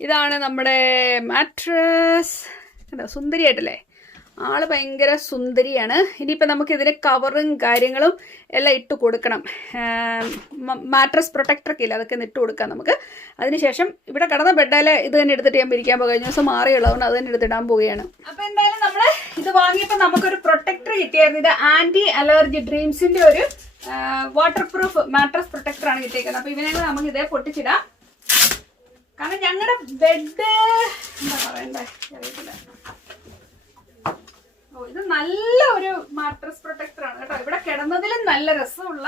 Speaker 1: ഇതാണ് നമ്മുടെ മാട്രസ്. കണ്ടോ സുന്ദരിയായിട്ടല്ലേ? ആൾ ഭയങ്കര സുന്ദരിയാണ്. ഇനിയിപ്പോൾ നമുക്ക് ഇതിന് കവറും കാര്യങ്ങളും എല്ലാം ഇട്ട് കൊടുക്കണം. മാട്രസ് പ്രൊട്ടക്ടറൊക്കെ ഇല്ല അതൊക്കെ ഇട്ട് കൊടുക്കാം നമുക്ക്. അതിനുശേഷം ഇവിടെ കിടന്ന ബെഡാലെ ഇത് തന്നെ എടുത്തിട്ട് ഞാൻ പിരിക്കാൻ പോകുക. കഴിഞ്ഞ ദിവസം മാറിയുള്ളതുകൊണ്ട് അത് തന്നെ എടുത്തിടാൻ പോവുകയാണ്. അപ്പോൾ എന്തായാലും നമ്മൾ ഇത് വാങ്ങിയപ്പോൾ നമുക്കൊരു പ്രൊട്ടക്ടർ കിട്ടിയായിരുന്നു. ഇത് ആന്റി അലർജി ഡ്രീംസിന്റെ ഒരു വാട്ടർ പ്രൂഫ് മാട്രസ് പ്രൊട്ടക്ടറാണ് കിട്ടിയേക്കുന്നത്. അപ്പോൾ ഇവനെ നമുക്ക് ഇതേ പൊട്ടിച്ചിടാം. കാരണം ഞങ്ങളുടെ ബെഡ് എന്താ പറയണ്ടേ? അറിയത്തില്ല. ഇത് നല്ല ഒരു മാട്രസ് പ്രൊട്ടക്ടർ ആണ് കേട്ടോ. ഇവിടെ കിടന്നതിലും നല്ല രസമുള്ള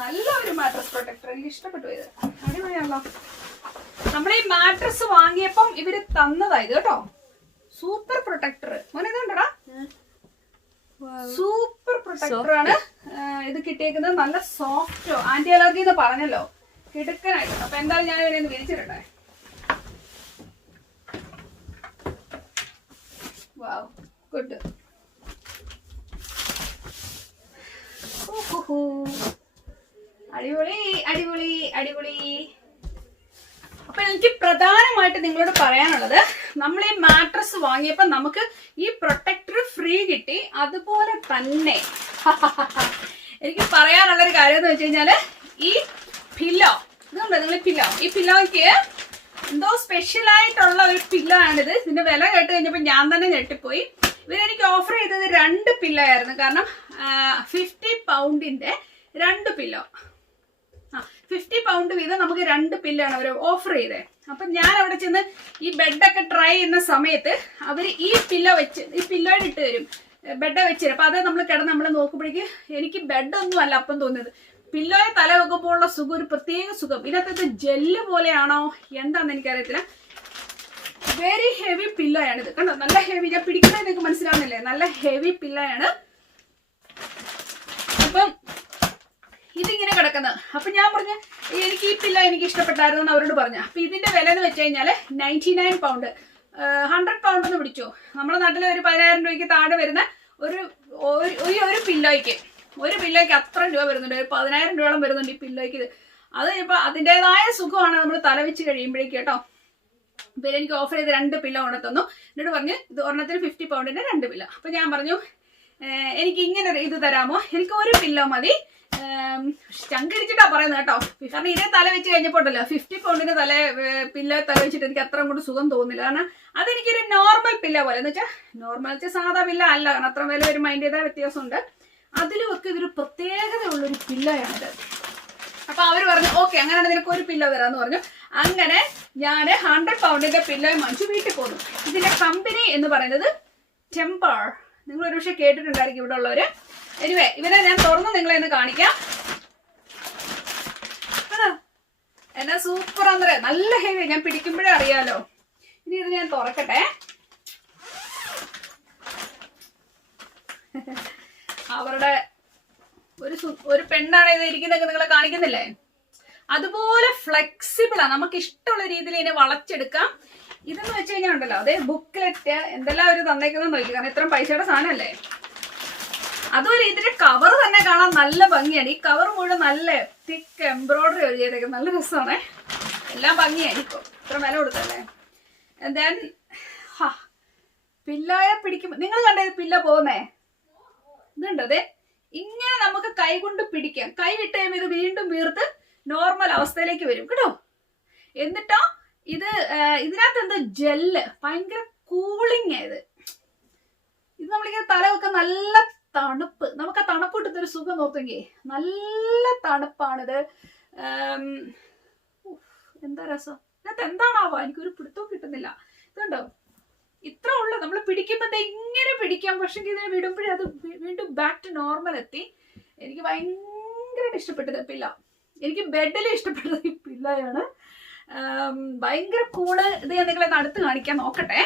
Speaker 1: നല്ല ഒരു മാട്രസ് പ്രൊട്ടക്ടർ എനിക്ക് ഇഷ്ടപ്പെട്ടു ഇത്. അടിപൊളിയാണല്ലോ. നമ്മൾ ഈ മാട്രസ് വാങ്ങിയപ്പം ഇവർ തന്നതാ ഇത് കേട്ടോ. സൂപ്പർ പ്രൊട്ടക്ടർ മോനെ ഇതുണ്ടടാ സൂപ്പർ പ്രൊട്ടക്ടർ ആണ്. ഇത് കിട്ടിയേക്കുന്നത് നല്ല സോഫ്റ്റോ ആന്റി അലർജി എന്ന് പറഞ്ഞല്ലോ. കിടുക്കനായിട്ട്. അപ്പൊ എന്തായാലും ഞാൻ ഇവനെ ഒന്ന് വാവ് ഗുഡ് അടിപൊളി അടിപൊളി അടിപൊളി. അപ്പൊ എനിക്ക് പ്രധാനമായിട്ട് നിങ്ങളോട് പറയാനുള്ളത് നമ്മൾ ഈ മാട്രസ് വാങ്ങിയപ്പോൾ നമുക്ക് ഈ പ്രൊട്ടക്ടർ ഫ്രീ കിട്ടി. അതുപോലെ തന്നെ എനിക്ക് പറയാനുള്ള ഒരു കാര്യം എന്ന് വെച്ച് കഴിഞ്ഞാൽ ഈ പില്ലോ ഇതുണ്ട് നിങ്ങൾ പില്ലോ ഈ പില്ലോയ്ക്ക് എന്തോ സ്പെഷ്യൽ ആയിട്ടുള്ള ഒരു പില്ലോ ആണിത്. ഇതിന്റെ വില കേട്ട് കഴിഞ്ഞപ്പോൾ ഞാൻ തന്നെ ഞെട്ടിപ്പോയി. ഇവരെനിക്ക് ഓഫർ ചെയ്തത് രണ്ട് പില്ലോ ആയിരുന്നു. കാരണം ഫിഫ്റ്റി പൗണ്ടിന്റെ രണ്ട് പില്ലോ ആ ഫിഫ്റ്റി പൗണ്ട് വീതം നമുക്ക് രണ്ട് പില്ലാണ് അവർ ഓഫർ ചെയ്തത് അപ്പൊ ഞാൻ അവിടെ ചെന്ന് ഈ ബെഡൊക്കെ ട്രൈ ചെയ്യുന്ന സമയത്ത് അവർ ഈ പില്ലോ വെച്ച് ഈ പില്ലോയിൽ ഇട്ട് തരും. ബെഡ് വെച്ച് അപ്പൊ അത് നമ്മൾ കിടന്ന് നമ്മൾ നോക്കുമ്പോഴേക്ക് എനിക്ക് ബെഡൊന്നും അല്ല അപ്പം തോന്നിയത്. പില്ലോയെ തല വെക്കുമ്പോഴുള്ള സുഖം ഒരു പ്രത്യേക സുഖം. ഇതിനകത്ത് ജെല്ല് പോലെയാണോ? എന്താന്ന് എനിക്കറിയത്തില്ല. വെരി ഹെവി പില്ലോയാണ് ഇത്. കണ്ടോ? നല്ല ഹെവി ഞാൻ പിടിക്കുന്നത് നിങ്ങൾക്ക് മനസ്സിലാവുന്നില്ലേ? നല്ല ഹെവി പില്ലയാണ് അപ്പം ഇതിങ്ങനെ കിടക്കുന്നത് അപ്പൊ ഞാൻ പറഞ്ഞ എനിക്ക് ഈ പില്ല എനിക്ക് ഇഷ്ടപ്പെട്ടായിരുന്നു എന്ന് അവരോട് പറഞ്ഞു. അപ്പൊ ഇതിന്റെ വില എന്ന് വെച്ച് കഴിഞ്ഞാൽ ninety nine pound hundred pound എന്ന് പിടിച്ചു. നമ്മുടെ നാട്ടിൽ ഒരു പതിനായിരം രൂപയ്ക്ക് താഴെ വരുന്ന ഒരു ഒരു പില്ലോയ്ക്ക് ഒരു പില്ലോയ്ക്ക് അത്ര രൂപ വരുന്നുണ്ട്. ഒരു പതിനായിരം രൂപയോളം വരുന്നുണ്ട് ഈ പില്ലോയ്ക്ക് അത് ഇപ്പൊ അതിന്റെതായ സുഖമാണ്. നമ്മൾ തലവെച്ച് കഴിയുമ്പോഴേക്ക് കേട്ടോ. പിന്നെ എനിക്ക് ഓഫർ ചെയ്ത് രണ്ട് പില്ല ഉണർത്തുന്നു തന്നു. എന്നോട് പറഞ്ഞു ഇത് ഒരെണ്ണത്തിന് ഫിഫ്റ്റി പൗണ്ടിന്റെ രണ്ട് പില്ല അപ്പൊ ഞാൻ പറഞ്ഞു "ഏഹ്, എനിക്ക് ഇങ്ങനെ ഒരു ഇത് തരാമോ? എനിക്ക് ഒരു പില്ലോ മതി. ചങ്കടിച്ചിട്ടാ പറയുന്നത് കേട്ടോ. കാരണം ഇതേ തല വെച്ച് കഴിഞ്ഞപ്പോണ്ടല്ലോ ഫിഫ്റ്റി പൗണ്ടിന്റെ തല പില്ല തല വെച്ചിട്ട് എനിക്ക് അത്ര കൊണ്ട് സുഖം തോന്നുന്നില്ല കാരണം അതെനിക്കൊരു നോർമൽ പില്ല പോലെ. എന്ന് വെച്ചാൽ നോർമൽ വെച്ചാൽ സാധാ പില്ല അല്ല. കാരണം അത്ര വില വരുമ്പോൾ അതിന്റെതായ വ്യത്യാസമുണ്ട്. അതിലും ഒക്കെ ഇതൊരു പ്രത്യേകതയുള്ളൊരു പില്ലയാണിത് അപ്പൊ അവർ പറഞ്ഞു ഓക്കെ അങ്ങനെയാണ് നിനക്ക് ഒരു പില്ല തരാന്ന് പറഞ്ഞു. അങ്ങനെ ഞാൻ ഹൺഡ്രഡ് പൗണ്ടിന്റെ പില്ലോ വാങ്ങിച്ചു വീട്ടിൽ പോന്നു. ഇതിന്റെ കമ്പനി എന്ന് പറയുന്നത് ടെമ്പർ നിങ്ങൾ ഒരു പക്ഷെ കേട്ടിട്ടുണ്ടായിരിക്കും ഇവിടെ ഉള്ളവര് എനിവേ ഇവരെ ഞാൻ തുറന്ന് നിങ്ങളെ ഒന്ന് കാണിക്കാം? എന്നാ സൂപ്പർ അന്നേ നല്ല ഹെവി ഞാൻ പിടിക്കുമ്പോഴേ അറിയാലോ. ഇനി ഇത് ഞാൻ തുറക്കട്ടെ. അവരുടെ ഒരു ഒരു പെണ്ണാണ് ഇത് ഇരിക്കുന്നതൊക്കെ നിങ്ങളെ കാണിക്കുന്നില്ലേ? അതുപോലെ ഫ്ലെക്സിബിൾ ആണ് നമുക്ക് ഇഷ്ടമുള്ള രീതിയിൽ ഇതിനെ വളച്ചെടുക്കാം. ഇതെന്ന് വെച്ച് കഴിഞ്ഞാൽ ഉണ്ടല്ലോ അതേ ബുക്ക്ലെറ്റ് എന്തെല്ലാം അവർ തന്നേക്കുന്നത് നോക്കി കാരണം ഇത്രയും പൈസയുടെ സാധനമല്ലേ? അതുപോലെ ഇതിന്റെ കവർ തന്നെ കാണാൻ നല്ല ഭംഗിയാണ്. ഈ കവർ മുഴുവൻ നല്ല തിക്ക് എംബ്രോയിഡറി ഒരു ചെയ്തേക്ക് നല്ല രസമാണ്. എല്ലാം ഇപ്പൊ. ഇത്ര വില കൊടുത്തല്ലേ? ദെൻ പില്ലായ പിടിക്കും. നിങ്ങൾ കണ്ടേ പില്ല പോകുന്നേ? ഇതുണ്ടോ? അതെ ഇങ്ങനെ നമുക്ക് കൈ കൊണ്ട് പിടിക്കാം. കൈ വിട്ട് കഴിയുമ്പോൾ ഇത് വീണ്ടും വീർത്ത് നോർമൽ അവസ്ഥയിലേക്ക് വരും. കേട്ടോ? എന്നിട്ടോ ഇത് ഇതിനകത്ത് എന്ത് ജെല്ല്? ഭയങ്കര കൂളിംഗ് ഇത്. ഇത് നമ്മളിങ്ങനെ തല വെക്കാൻ നല്ല തണുപ്പ്. നമുക്ക് ആ തണുപ്പ് കിട്ടുന്ന ഒരു സുഖം നോക്കുമെങ്കിൽ നല്ല തണുപ്പാണിത്. എന്താ രസം? ഇതിനകത്ത് എന്താണാവോ? എനിക്കൊരു പിടുത്തവും കിട്ടുന്നില്ല. ഇതുണ്ടോ? ഇത്ര ഉള്ള. നമ്മൾ പിടിക്കുമ്പോൾ ഇങ്ങനെ പിടിക്കാം. പക്ഷെ ഇതിനെ വിടുമ്പോഴേ അത് വീണ്ടും ബാക്ക് ടു നോർമൽ എത്തി. എനിക്ക് ഭയങ്കരമായിട്ട് ഇഷ്ടപ്പെട്ടത് പില്ല എനിക്ക് ബെഡിൽ ഇഷ്ടപ്പെട്ടത് ഈ പിള്ളയാണ്. ഭയങ്കര കൂൾ. ഇത് ഞാൻ നിങ്ങളെ അടുത്ത് കാണിക്കാൻ നോക്കട്ടെ.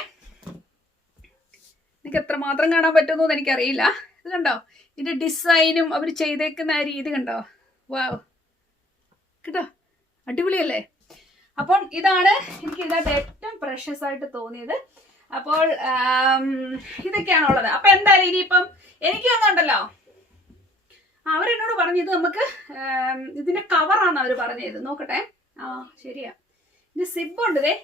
Speaker 1: എനിക്ക് എത്രമാത്രം കാണാൻ പറ്റുമെന്ന് എനിക്കറിയില്ല. ഇത് കണ്ടോ? ഇതിന്റെ ഡിസൈനും അവർ ചെയ്തേക്കുന്ന ആ രീതി കണ്ടോ? വാവ് കേട്ടോ? അടിപൊളിയല്ലേ? അപ്പം ഇതാണ് എനിക്ക് ഇതിനകത്ത് ഏറ്റവും പ്രഷ്യസ് ആയിട്ട് തോന്നിയത്. അപ്പോൾ ഇതൊക്കെയാണുള്ളത്. അപ്പൊ എന്തായാലും ഇനിയിപ്പം എനിക്ക് വന്നുണ്ടല്ലോ അവരെന്നോട് പറഞ്ഞു ഇത് നമുക്ക് ഇതിന്റെ കവറാണ് അവർ പറഞ്ഞത് നോക്കട്ടെ. ആ ശരിയാ. ഇത് സിബ് ഉണ്ട് ദേ.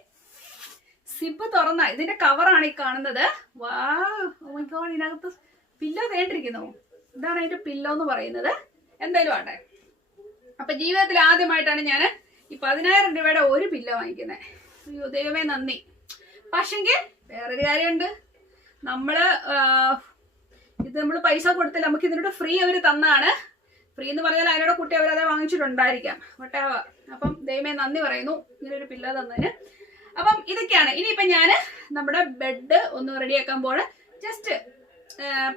Speaker 1: സിബ് തുറന്ന ഇതിന്റെ കവറാണ് ഈ കാണുന്നത്. വാ ഗോഡ് ഇതിനകത്ത് പില്ലോ തേണ്ടിരിക്കുന്നു ഇതാണ് അതിന്റെ പില്ലോ എന്ന് പറയുന്നത്. എന്തായാലും ആട്ടെ. അപ്പൊ ജീവിതത്തിൽ ആദ്യമായിട്ടാണ് ഞാൻ ഈ പതിനായിരം രൂപയുടെ ഒരു പില്ലോ വാങ്ങിക്കുന്നത് അയ്യോ ദൈവമേ നന്ദി. പക്ഷെങ്കിൽ വേറൊരു കാര്യമുണ്ട്. നമ്മൾ ഇത് നമ്മൾ പൈസ കൊടുത്തില്ല. നമുക്ക് ഇതിനോട് ഫ്രീ അവർ തന്നാണ്. ഫ്രീ എന്ന് പറഞ്ഞാൽ അതിനോട് കുട്ടി അവരത് വാങ്ങിച്ചിട്ടുണ്ടായിരിക്കാം. വട്ടേ അപ്പം ദൈവമേ നന്ദി പറയുന്നു. ഇങ്ങനെ ഒരു പില്ല തന്നതിന്. അപ്പം ഇതൊക്കെയാണ്. ഇനിയിപ്പം ഞാൻ നമ്മുടെ ബെഡ് ഒന്ന് റെഡിയാക്കാൻ ജസ്റ്റ്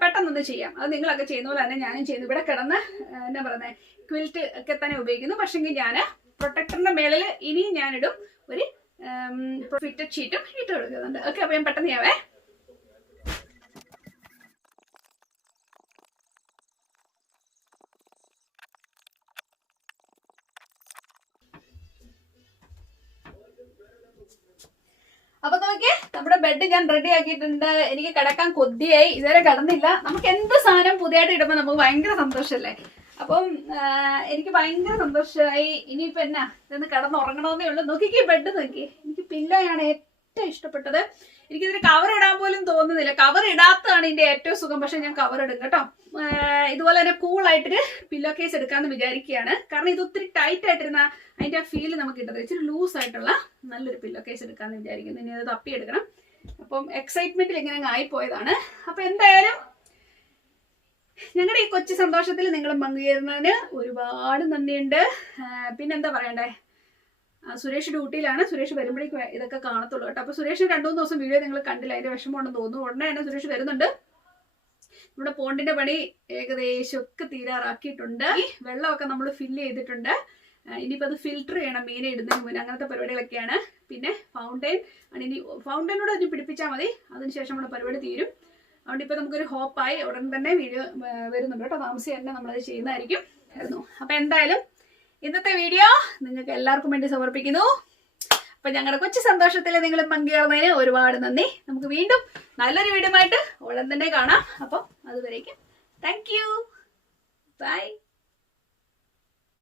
Speaker 1: പെട്ടെന്നൊന്ന് ചെയ്യാം. അത് നിങ്ങളൊക്കെ ചെയ്യുന്ന പോലെ തന്നെ ഞാനും ചെയ്യുന്നു. ഇവിടെ കിടന്ന് എന്നാ പറയുന്നത് ക്വിൽറ്റ് ഒക്കെ തന്നെ ഉപയോഗിക്കുന്നു. പക്ഷെങ്കിൽ ഞാൻ പ്രൊട്ടക്ടറിന്റെ മേളിൽ ഇനിയും ഞാനിടും. ഒരു ഫിറ്റഡ് ഷീറ്റും ഇട്ട് കൊടുക്കുന്നുണ്ട്. ഓക്കെ അപ്പം ഞാൻ പെട്ടെന്ന് ചെയ്യാവേ. അപ്പൊ നോക്കിയേ നമ്മുടെ ബെഡ് ഞാൻ റെഡി ആക്കിയിട്ടുണ്ട്. എനിക്ക് കിടക്കാൻ കൊതിയായി. ഇതുവരെ കിടന്നില്ല. നമുക്ക് എന്ത് സാധനം പുതിയതായിട്ട് ഇടുമ്പോൾ നമുക്ക് ഭയങ്കര സന്തോഷമല്ലേ അപ്പം എനിക്ക് ഭയങ്കര സന്തോഷമായി. ഇനിയിപ്പോ എന്നാ ഇതൊന്ന് കിടന്നുറങ്ങണമെന്നേ ഉള്ളൂ. നോക്കിക്കേ ബെഡ് നോക്കി എനിക്ക് പില്ലോയാണ് ഏറ്റവും ഇഷ്ടപ്പെട്ടത്. എനിക്കിതിന് കവർ ഇടാൻ പോലും തോന്നുന്നില്ല. കവർ ഇടാത്തതാണ് ഇതിന്റെ ഏറ്റവും സുഖം. പക്ഷെ ഞാൻ കവർ ഇടും കേട്ടോ. ഇതുപോലെ തന്നെ കൂൾ ആയിട്ടൊരു പില്ലോ കേസ് എടുക്കാന്ന് വിചാരിക്കുകയാണ്. കാരണം ഇത് ഒത്തിരി ടൈറ്റ് ആയിട്ടിരുന്ന അതിന്റെ ആ ഫീൽ നമുക്ക് കിട്ടുന്നത്. ഇച്ചിരി ലൂസ് ആയിട്ടുള്ള നല്ലൊരു പില്ലോ കേസ് എടുക്കാന്ന് വിചാരിക്കുന്നു. ഇനി അത് തപ്പിയെടുക്കണം അപ്പം എക്സൈറ്റ്മെന്റിൽ ഇങ്ങനെ ആയിപ്പോയതാണ് അപ്പൊ എന്തായാലും ഞങ്ങളുടെ ഈ കൊച്ചു സന്തോഷത്തിൽ നിങ്ങൾ പങ്കുചേരുന്നതിന് ഒരുപാട് നന്ദിയുണ്ട്. പിന്നെന്താ പറയണ്ടേ? സുരേഷ് ഡ്യൂട്ടിയിലാണ് സുരേഷ് വരുമ്പോഴേക്കും ഇതൊക്കെ കാണത്തുള്ളൂ കേട്ടോ. അപ്പൊ സുരേഷ് രണ്ടു മൂന്ന് ദിവസം വീഡിയോ നിങ്ങൾ കണ്ടില്ല. അതിന്റെ വിഷമമുണ്ടെന്ന് തോന്നുന്നു. ഉടനെ തന്നെ സുരേഷ് വരുന്നുണ്ട്. നമ്മുടെ പോണ്ടിന്റെ പണി ഏകദേശം ഒക്കെ തീരാറാക്കിയിട്ടുണ്ട്. വെള്ളമൊക്കെ നമ്മൾ ഫില്ല് ചെയ്തിട്ടുണ്ട്. ഇനിയിപ്പോ അത് ഫിൽറ്റർ ചെയ്യണം മീനെ ഇടുന്നതിന് മുന്നേ. അങ്ങനത്തെ പരിപാടികളൊക്കെയാണ്. പിന്നെ ഫൗണ്ടൈൻ ആണ് ഇനി ഫൗണ്ടൈനോട് ഒന്ന് പിടിപ്പിച്ചാൽ മതി. അതിനുശേഷം നമ്മുടെ പരിപാടി തീരും. അതുകൊണ്ട് ഇപ്പൊ നമുക്കൊരു ഹോപ്പായി ഉടൻ തന്നെ വീഡിയോ വരുന്നുണ്ട് കേട്ടോ. താമസിച്ച് തന്നെ നമ്മളത് ചെയ്യുന്നതായിരിക്കും. ആയിരുന്നു. അപ്പൊ എന്തായാലും ഇന്നത്തെ വീഡിയോ നിങ്ങൾക്ക് എല്ലാവർക്കും വേണ്ടി സമർപ്പിക്കുന്നു. അപ്പൊ ഞങ്ങളുടെ കൊച്ചു സന്തോഷത്തിൽ നിങ്ങൾ പങ്കുചേർന്നതിന് ഒരുപാട് നന്ദി. നമുക്ക് വീണ്ടും നല്ലൊരു വീഡിയോ ആയിട്ട് ഉടൻ തന്നെ കാണാം. അപ്പം അതുവരേക്കും താങ്ക് യു ബൈ